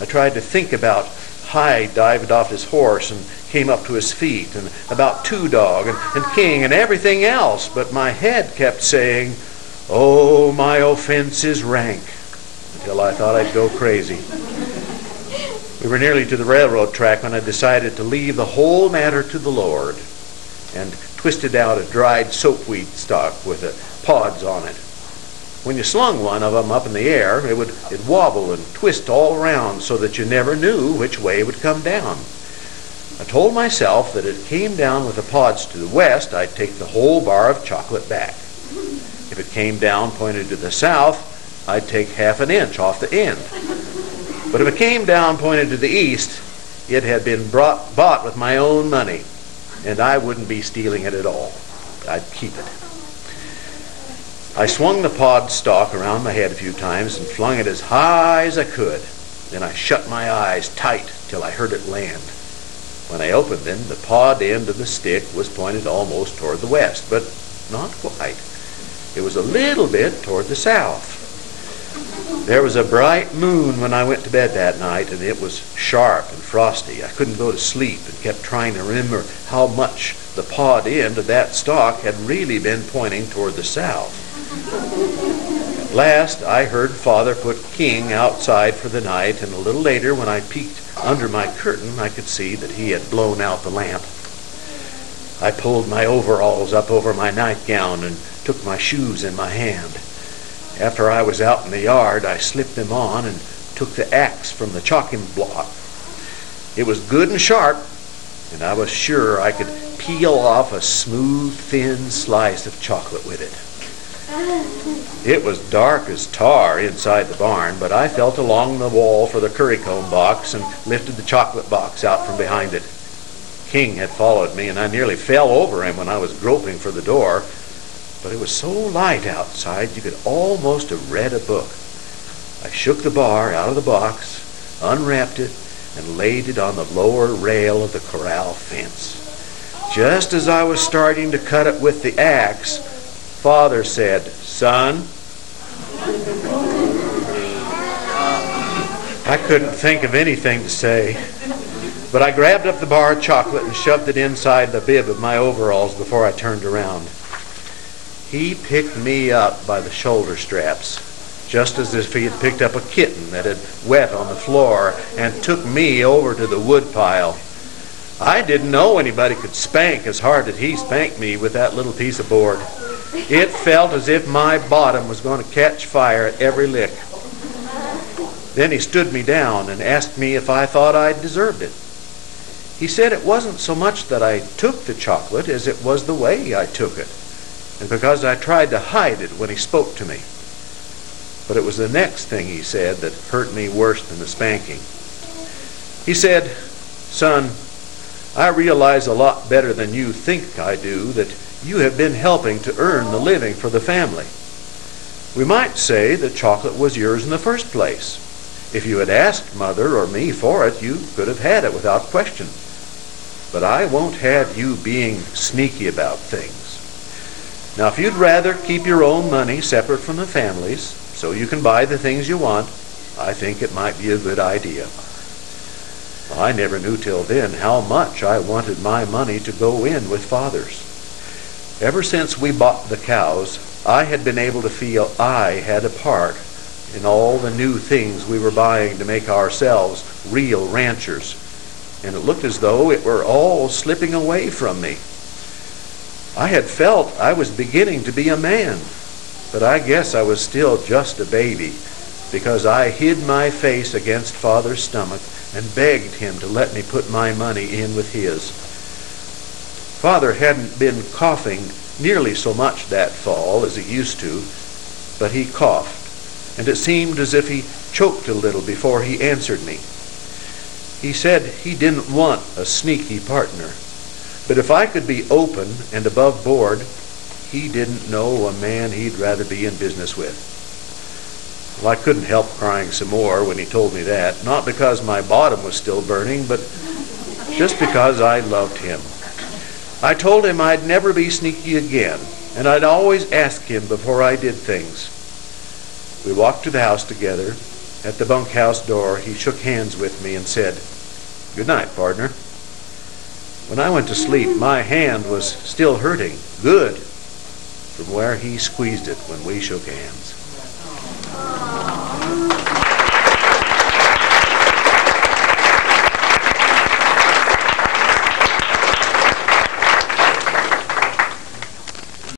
I tried to think about Hyde diving off his horse and came up to his feet, and about Two Dog and King and everything else, but my head kept saying, "Oh, my offense is rank," until I thought I'd go crazy. We were nearly to the railroad track when I decided to leave the whole matter to the Lord, and twisted out a dried soapweed stalk with the pods on it. When you slung one of them up in the air, it'd wobble and twist all around so that you never knew which way it would come down. I told myself that if it came down with the pods to the west, I'd take the whole bar of chocolate back. If it came down pointed to the south, I'd take half an inch off the end. But if it came down pointed to the east, it had been bought with my own money, and I wouldn't be stealing it at all. I'd keep it. I swung the pod stalk around my head a few times and flung it as high as I could. Then I shut my eyes tight till I heard it land. When I opened them, the pod end of the stick was pointed almost toward the west, but not quite. It was a little bit toward the south. There was a bright moon when I went to bed that night, and it was sharp and frosty. I couldn't go to sleep and kept trying to remember how much the pod end of that stalk had really been pointing toward the south. At last, I heard Father put King outside for the night, and a little later, when I peeked under my curtain, I could see that he had blown out the lamp. I pulled my overalls up over my nightgown and took my shoes in my hand. After I was out in the yard, I slipped them on and took the axe from the chalking block. It was good and sharp, and I was sure I could peel off a smooth, thin slice of chocolate with it. It was dark as tar inside the barn, but I felt along the wall for the currycomb box and lifted the chocolate box out from behind it. King had followed me, and I nearly fell over him when I was groping for the door. But it was so light outside you could almost have read a book. I shook the bar out of the box, unwrapped it, and laid it on the lower rail of the corral fence. Just as I was starting to cut it with the axe, Father said, "Son." I couldn't think of anything to say, but I grabbed up the bar of chocolate and shoved it inside the bib of my overalls before I turned around. He picked me up by the shoulder straps, just as if he had picked up a kitten that had wet on the floor, and took me over to the woodpile. I didn't know anybody could spank as hard as he spanked me with that little piece of board. It felt as if my bottom was going to catch fire at every lick. Then he stood me down and asked me if I thought I deserved it. He said it wasn't so much that I took the chocolate as it was the way I took it, and because I tried to hide it when he spoke to me. But it was the next thing he said that hurt me worse than the spanking. He said, "Son, I realize a lot better than you think I do that you have been helping to earn the living for the family. We might say that chocolate was yours in the first place. If you had asked Mother or me for it, you could have had it without question. But I won't have you being sneaky about things. Now, if you'd rather keep your own money separate from the family's so you can buy the things you want, I think it might be a good idea." I never knew till then how much I wanted my money to go in with Father's. Ever since we bought the cows, I had been able to feel I had a part in all the new things we were buying to make ourselves real ranchers, and it looked as though it were all slipping away from me. I had felt I was beginning to be a man, but I guess I was still just a baby, because I hid my face against Father's stomach and begged him to let me put my money in with his. Father hadn't been coughing nearly so much that fall as he used to, but he coughed, and it seemed as if he choked a little before he answered me. He said he didn't want a sneaky partner, but if I could be open and above board, he didn't know a man he'd rather be in business with. Well, I couldn't help crying some more when he told me that, not because my bottom was still burning, but just because I loved him. I told him I'd never be sneaky again, and I'd always ask him before I did things. We walked to the house together, At the bunkhouse door, he shook hands with me and said, "Good night, partner." When I went to sleep, my hand was still hurting, good, from where he squeezed it when we shook hands.